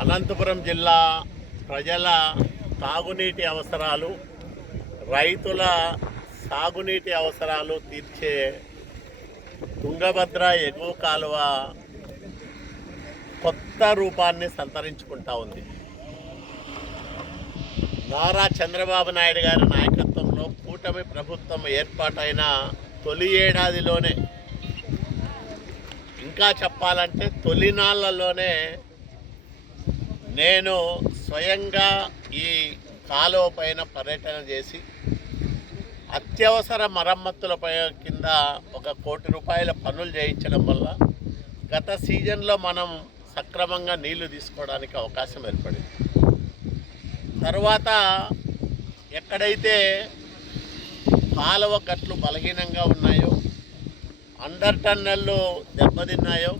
అనంతపురం జిల్లా ప్రజల తాగునీటి అవసరాలు రైతుల సాగునీటి అవసరాలు తీర్చే తుంగభద్ర ఎగువ కాలువ కొత్త రూపాన్ని సంతరించుకుంటా ఉంది. నారా చంద్రబాబు నాయుడు గారి నాయకత్వంలో కూటమి ప్రభుత్వం ఏర్పాటైన తొలి ఏడాదిలోనే ఇంకా చెప్పాలంటే తొలినాళ్ళలోనే నేను స్వయంగా ఈ కాలువ పైన పర్యటన చేసి అత్యవసర మరమ్మతుల పై కింద ఒక కోటి రూపాయల పనులు చేయించడం వల్ల గత సీజన్లో మనం సక్రమంగా నీళ్ళు తీసుకోవడానికి అవకాశం ఏర్పడింది. తర్వాత ఎక్కడైతే కాలువ గట్లు బలహీనంగా ఉన్నాయి అండర్ టన్నెళ్ళు దెబ్బతిన్నాయో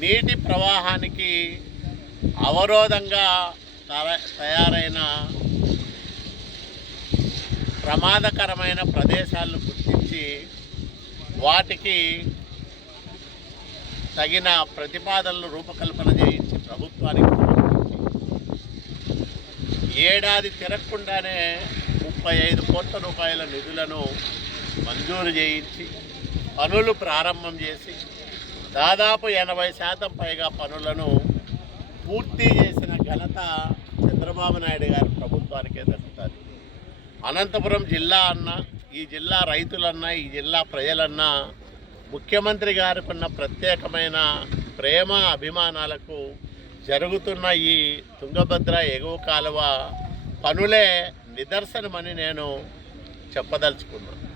నీటి ప్రవాహానికి అవరోధంగా తర- తయారైన ప్రమాదకరమైన ప్రదేశాలను గుర్తించి వాటికి తగిన ప్రతిపాదనలు రూపకల్పన చేయించి ప్రభుత్వానికి ఏడాది తిరగకుండానే ముప్పై ఐదు కోట్ల రూపాయల నిధులను మంజూరు చేయించి పనులు ప్రారంభం చేసి దాదాపు ఎనభై శాతం పైగా పనులను పూర్తి చేసిన ఘనత చంద్రబాబు నాయుడు గారి ప్రభుత్వానికే దక్కుతుంది. అనంతపురం జిల్లా అన్న ఈ జిల్లా రైతులన్నా ఈ జిల్లా ప్రజలన్నా ముఖ్యమంత్రి గారికి ఉన్న ప్రత్యేకమైన ప్రేమ అభిమానాలకు జరుగుతున్న ఈ తుంగభద్ర ఎగువ కాలువ పనులే నిదర్శనమని నేను చెప్పదలుచుకున్నాను.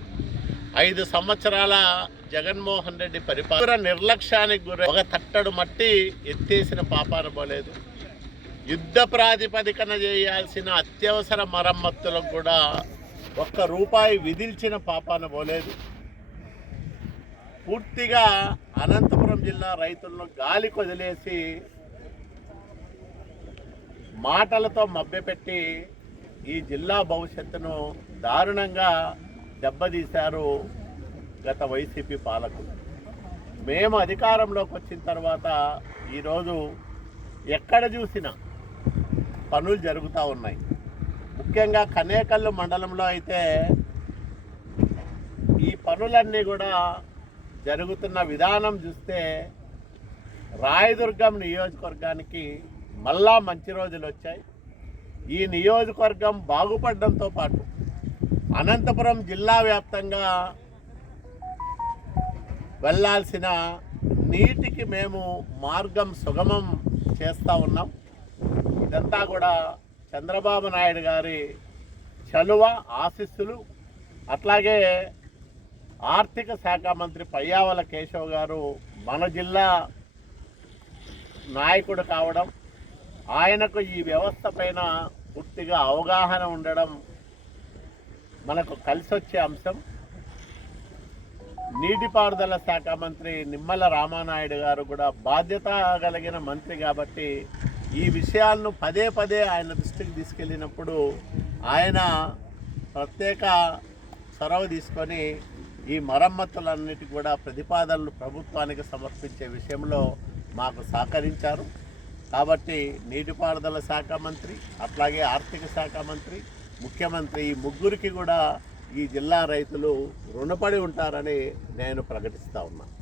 ఐదు సంవత్సరాల జగన్మోహన్ రెడ్డి పరిపాలన నిర్లక్ష్యానికి గురి ఒక తట్టడు మట్టి ఎత్తేసిన పాపాన పోలేదు. యుద్ధ ప్రాతిపదికన చేయాల్సిన అత్యవసర మరమ్మతులకు కూడా ఒక్క రూపాయి విధిల్చిన పాపాన పోలేదు. పూర్తిగా అనంతపురం జిల్లా రైతులను గాలి కొదిలేసి మాటలతో మభ్యపెట్టి ఈ జిల్లా భవిష్యత్తును దారుణంగా దెబ్బతీశారు గత వైసీపీ పాలకులు. మేము అధికారంలోకి వచ్చిన తర్వాత ఈరోజు ఎక్కడ చూసినా పనులు జరుగుతూ ఉన్నాయి. ముఖ్యంగా కనేకల్లు మండలంలో అయితే ఈ పనులన్నీ కూడా జరుగుతున్న విధానం చూస్తే రాయదుర్గం నియోజకవర్గానికి మళ్ళా మంచి రోజులు వచ్చాయి. ఈ నియోజకవర్గం బాగుపడడంతో పాటు అనంతపురం జిల్లా వ్యాప్తంగా వెళ్ళాల్సిన నీటికి మేము మార్గం సుగమం చేస్తూ ఉన్నాం. ఇదంతా కూడా చంద్రబాబు నాయుడు గారి చలువ ఆశీస్సులు అట్లాగే ఆర్థిక శాఖ మంత్రి పయ్యావల కేశవ్ గారు మన జిల్లా నాయకుడు కావడం ఆయనకు ఈ వ్యవస్థ పైన పూర్తిగా అవగాహన ఉండడం మనకు కలిసి వచ్చే అంశం నీటిపారుదల శాఖ మంత్రి నిమ్మల రామానాయుడు గారు కూడా బాధ్యత కలిగిన మంత్రి కాబట్టి ఈ విషయాలను పదే పదే ఆయన దృష్టికి తీసుకెళ్ళినప్పుడు ఆయన ప్రత్యేక చొరవ తీసుకొని ఈ మరమ్మతులన్నిటి కూడా ప్రతిపాదనలు ప్రభుత్వానికి సమర్పించే విషయంలో మాకు సహకరించారు. కాబట్టి నీటిపారుదల శాఖ మంత్రి అట్లాగే ఆర్థిక శాఖ మంత్రి ముఖ్యమంత్రి ఈ ముగ్గురికి కూడా ఈ జిల్లా రైతులు రుణపడి ఉంటారని నేను ప్రకటిస్తా ఉన్నాను